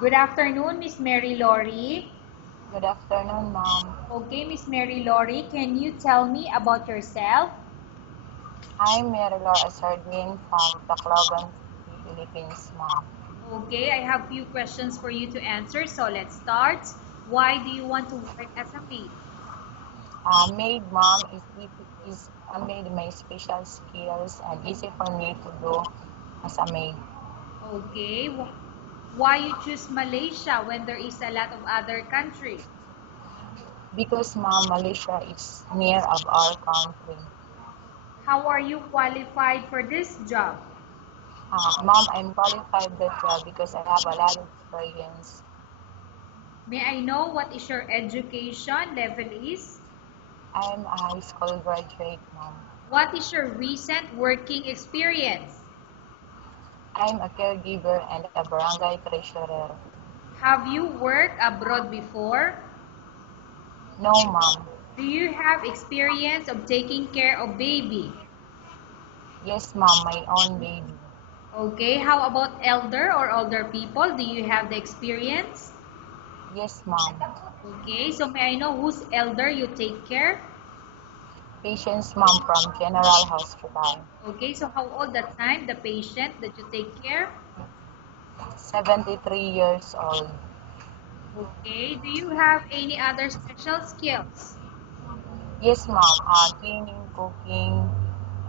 Good afternoon, Miss Mary Laurie. Good afternoon, ma'am. Okay, Miss Mary Laurie, can you tell me about yourself? I'm Marilor Sardin from Tacloban City, Philippines, ma'am. Okay, I have few questions for you to answer, so let's start. Why do you want to work as a maid? Maid, ma'am, is a maid my special skills and easy for me to do as a maid. Okay, why you choose Malaysia when there is a lot of other countries? Because, ma'am, Malaysia is near of our country. How are you qualified for this job? Ma'am, I'm qualified that job because I have a lot of experience. May I know what is your education level is? I'm a high school graduate, ma'am. What is your recent working experience? I'm a caregiver and a barangay treasurer. Have you worked abroad before? No, ma'am. Do you have experience of taking care of baby? Yes, ma'am, my own baby. Okay, how about elder or older people? Do you have the experience? Yes, ma'am. Okay, so may I know whose elder you take care? Patient's mom from General Hospital. Okay, so how old that time the patient that you take care? 73 years old. Okay, do you have any other special skills? Yes, ma'am. Cleaning, cooking,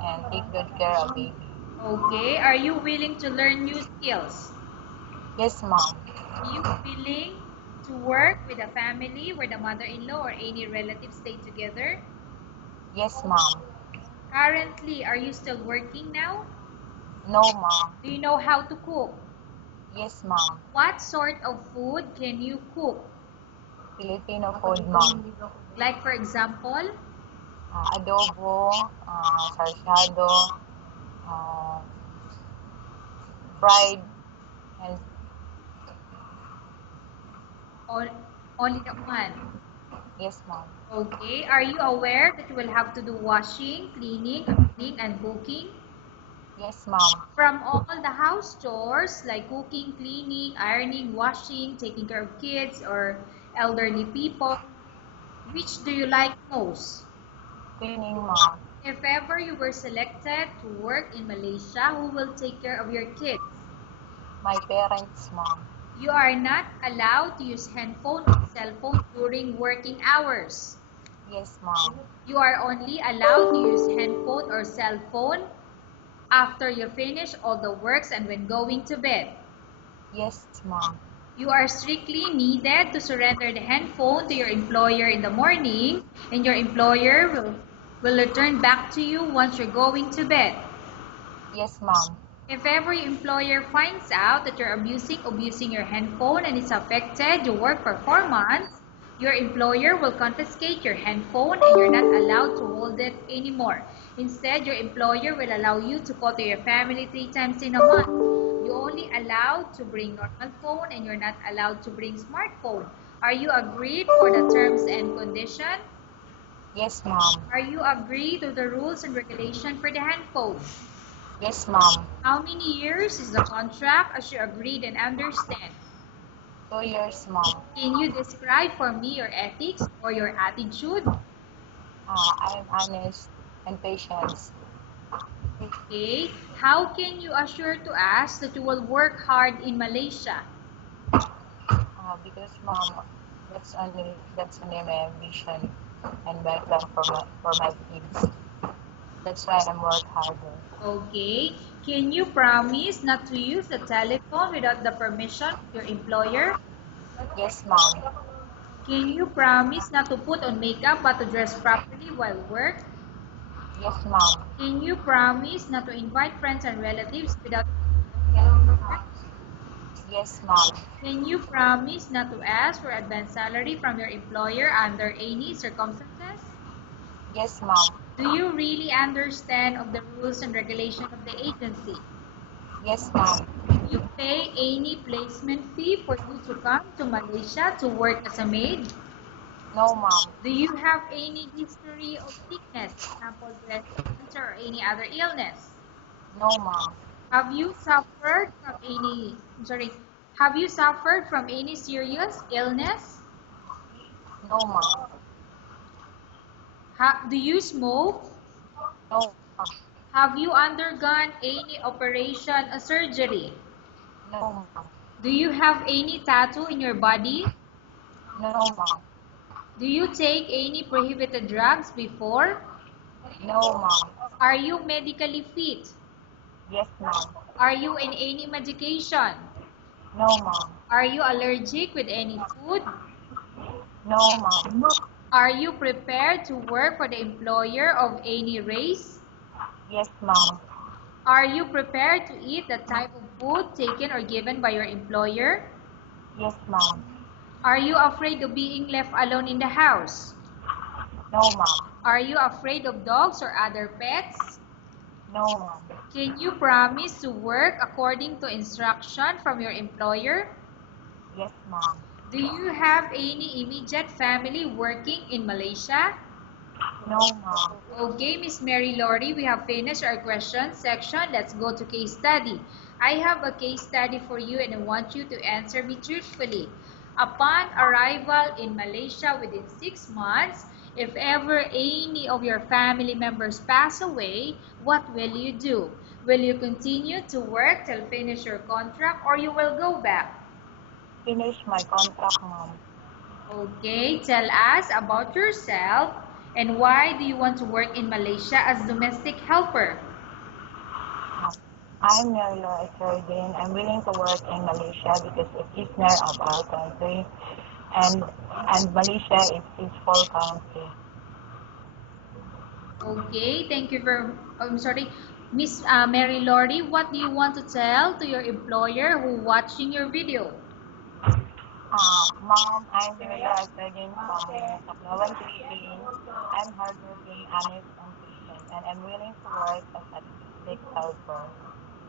and take good care of baby. Okay, are you willing to learn new skills? Yes, ma'am. Are you willing to work with a family where the mother-in-law or any relatives stay together? Yes, ma'am. Currently, are you still working now? No, ma'am. Do you know how to cook? Yes, ma'am. What sort of food can you cook? Filipino food, ma'am. Like for example, Adobo, sarsyado, uh, fried, and or only the one? yes, ma'am. Okay, are you aware that you will have to do washing, cleaning, ironing, and cooking? Yes, ma'am. From all the house chores like cooking, cleaning, ironing, washing, taking care of kids or elderly people, which do you like most? Cleaning, ma'am. If ever you were selected to work in Malaysia, who will take care of your kids? My parents, ma'am. You are not allowed to use handphone or cell phone during working hours. Yes, ma'am. You are only allowed to use handphone or cell phone after you finish all the works and when going to bed. Yes, ma'am. You are strictly needed to surrender the handphone to your employer in the morning, and your employer will return back to you once you're going to bed. Yes, ma'am. If ever your employer finds out that you're abusing your handphone and it's affected your work performance, your employer will confiscate your handphone and you're not allowed to hold it anymore. Instead, your employer will allow you to call to your family 3 times in a month. You only allowed to bring normal phone and you're not allowed to bring smartphone. Are you agreed for the terms and condition? Yes, ma'am. Are you agreed to the rules and regulation for the handphone? Yes, ma'am. How many years is the contract as you agreed and understand? 2 years, ma'am. Can you describe for me your ethics or your attitude? I'm honest and patient Okay. How can you assure to us that you will work hard in Malaysia? because, ma'am, that's only my ambition and my plan for my kids. That's why I'm work harder. Okay. Can you promise not to use the telephone without the permission of your employer? Yes, ma'am. Can you promise not to put on makeup but to dress properly while work? Yes, ma'am. Can you promise not to invite friends and relatives without? Yes, ma'am. Can you promise not to ask for advance salary from your employer under any circumstances? Yes, ma'am. Do you really understand of the rules and regulation of the agency? Yes, ma'am. Do you pay any placement fee for you to come to Malaysia to work as a maid? No, ma'am. Do you have any history of sickness, for example, breast cancer or any other illness? No, ma'am. Have you suffered from any, I'm sorry, Have you suffered from any serious illness? No, ma'am. Do you smoke? No, ma'am. Have you undergone any operation or surgery? No, ma'am. Do you have any tattoo in your body? No, ma'am. Do you take any prohibited drugs before? No, ma'am. Are you medically fit? Yes, ma'am. Are you in any medication? No, ma'am. Are you allergic with any food? No, ma'am. Are you prepared to work for the employer of any race? Yes, ma'am. Are you prepared to eat the type of food taken or given by your employer? Yes, ma'am. Are you afraid of being left alone in the house? No, ma'am. Are you afraid of dogs or other pets? No, ma'am. Can you promise to work according to instruction from your employer? Yes, ma'am. Do you have any immediate family working in Malaysia? No, ma'am. Okay, Miss Mary Laurie, we have finished our question section. Let's go to case study. I have a case study for you and I want you to answer me truthfully. Upon arrival in Malaysia within 6 months, if ever any of your family members pass away, what will you do? Will you continue to work till finish your contract or you will go back? Finish my contract, ma'am. Okay, tell us about yourself and why do you want to work in Malaysia as domestic helper? I'm Nerlo Sardin. I'm willing to work in Malaysia because it is near of our country, and Malaysia is peaceful country. Okay, thank you for, I'm sorry, Miss Mary Laurie, what do you want to tell to your employer who watching your video? Mom, I'm Nerlo Sardin from Tacloban, Philippines. I'm hardworking, honest, and patient, and I'm willing to work as a domestic helper.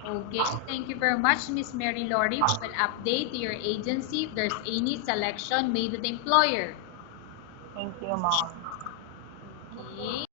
Okay, thank you very much, Miss Mary Laurie. We will update your agency if there's any selection made with the employer. Thank you, Mom. Okay.